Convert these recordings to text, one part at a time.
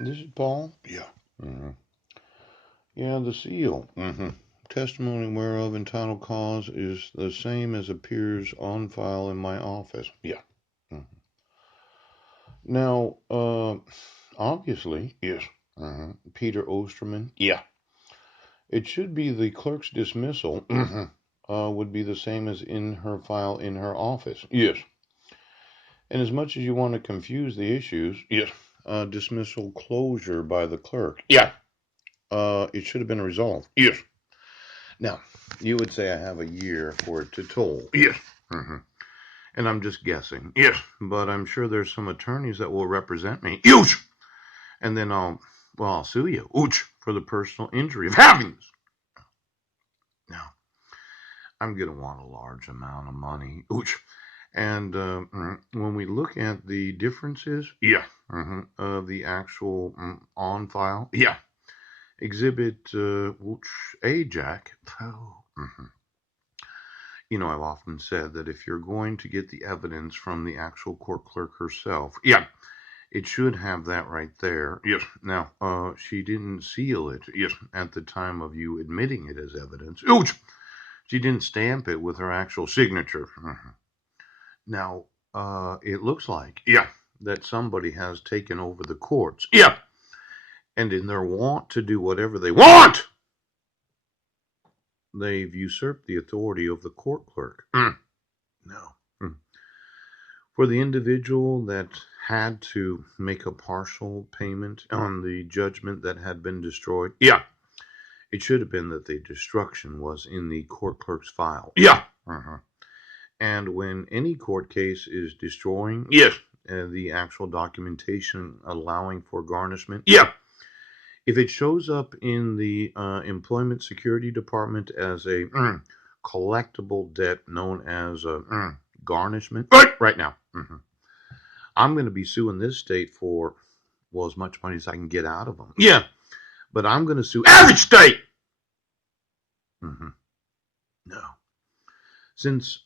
This is Paul. Yeah. hmm Yeah, the seal. Testimony whereof entitled cause is the same as appears on file in my office. Yeah. Mhm. Now, obviously, Yes. Peter Osterman, Yeah. it should be the clerk's dismissal Mm-hmm. would be the same as in her file in her office. Yes. And as much as you want to confuse the issues, Yes. dismissal closure by the clerk, Yeah. it should have been resolved. Yes. Now, you would say I have a year for it to toll. Yes. hmm And I'm just guessing. Yes. But I'm sure there's some attorneys that will represent me. Huge. And then I'll sue you Ouch. for the personal injury of Having. having. Now, I'm going to want a large amount of money. Ouch. And when we look at the differences Yeah. of the actual on file, Yeah. exhibit A, Jack. Oh. You know, I've often said that if you're going to get the evidence from the actual court clerk herself, Yeah. it should have that right there. Yes. Now, she didn't seal it Yes. at the time of you admitting it as evidence. Ouch. She didn't stamp it with her actual signature. Now, it looks like Yeah. that somebody has taken over the courts, Yeah. and in their want to do whatever they want, they've usurped the authority of the court clerk. Mm. No. For the individual that had to make a partial payment on the judgment that had been destroyed, Yeah. it should have been that the destruction was in the court clerk's file. Yeah. And when any court case is destroying Yes. the actual documentation allowing for garnishment, Yeah. if it shows up in the Employment Security Department as a collectible debt known as garnishment, right now, I'm going to be suing this state for, well, as much money as I can get out of them. Yeah. But I'm going to sue Average state. No. Since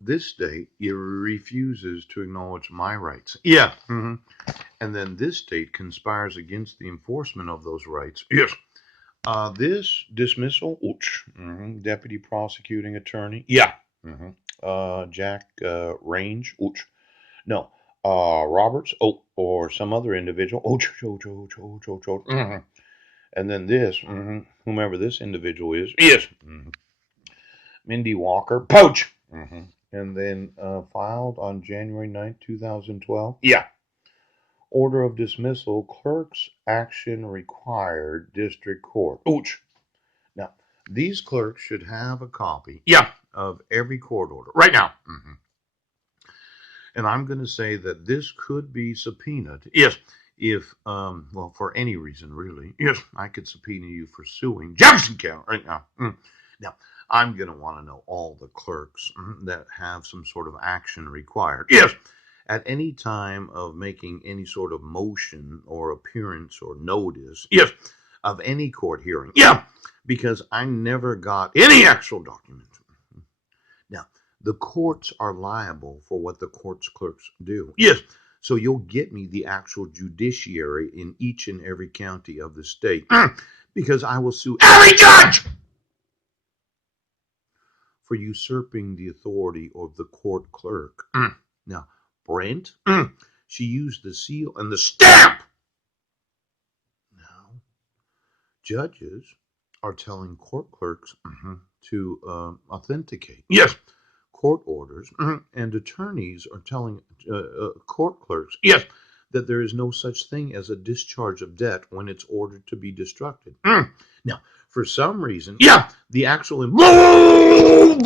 this state refuses to acknowledge my rights. Yeah. And then this state conspires against the enforcement of those rights. Yes. This dismissal, Ouch. Deputy Prosecuting Attorney, Yeah. Jack Range, no, Roberts, or some other individual, and then this, whomever this individual is, Yes. Mindy Walker, Poach. and then filed on January 9th, 2012. Yeah. Order of dismissal, clerk's action required, district court. Ouch. Now, these clerks should have a copy Yeah. of every court order. Right now. And I'm going to say that this could be subpoenaed Yes. if, well, for any reason, really. Yes. I could subpoena you for suing Jefferson County. right now. Now, I'm going to want to know all the clerks that have some sort of action required. Yes. At any time of making any sort of motion or appearance or notice Yes. of any court hearing. Yeah. Because I never got Any actual documents. Now, the courts are liable for what the court's clerks do. Yes. So you'll get me the actual judiciary in each and every county of the state because I will sue Every judge. for usurping the authority of the court clerk. Now, Brent, she used the seal and the Stamp. Now, judges are telling court clerks to authenticate Yes. court orders, and attorneys are telling court clerks Yes. that there is no such thing as a discharge of debt when it's ordered to be destructed. Now, for some reason, Yeah. the actual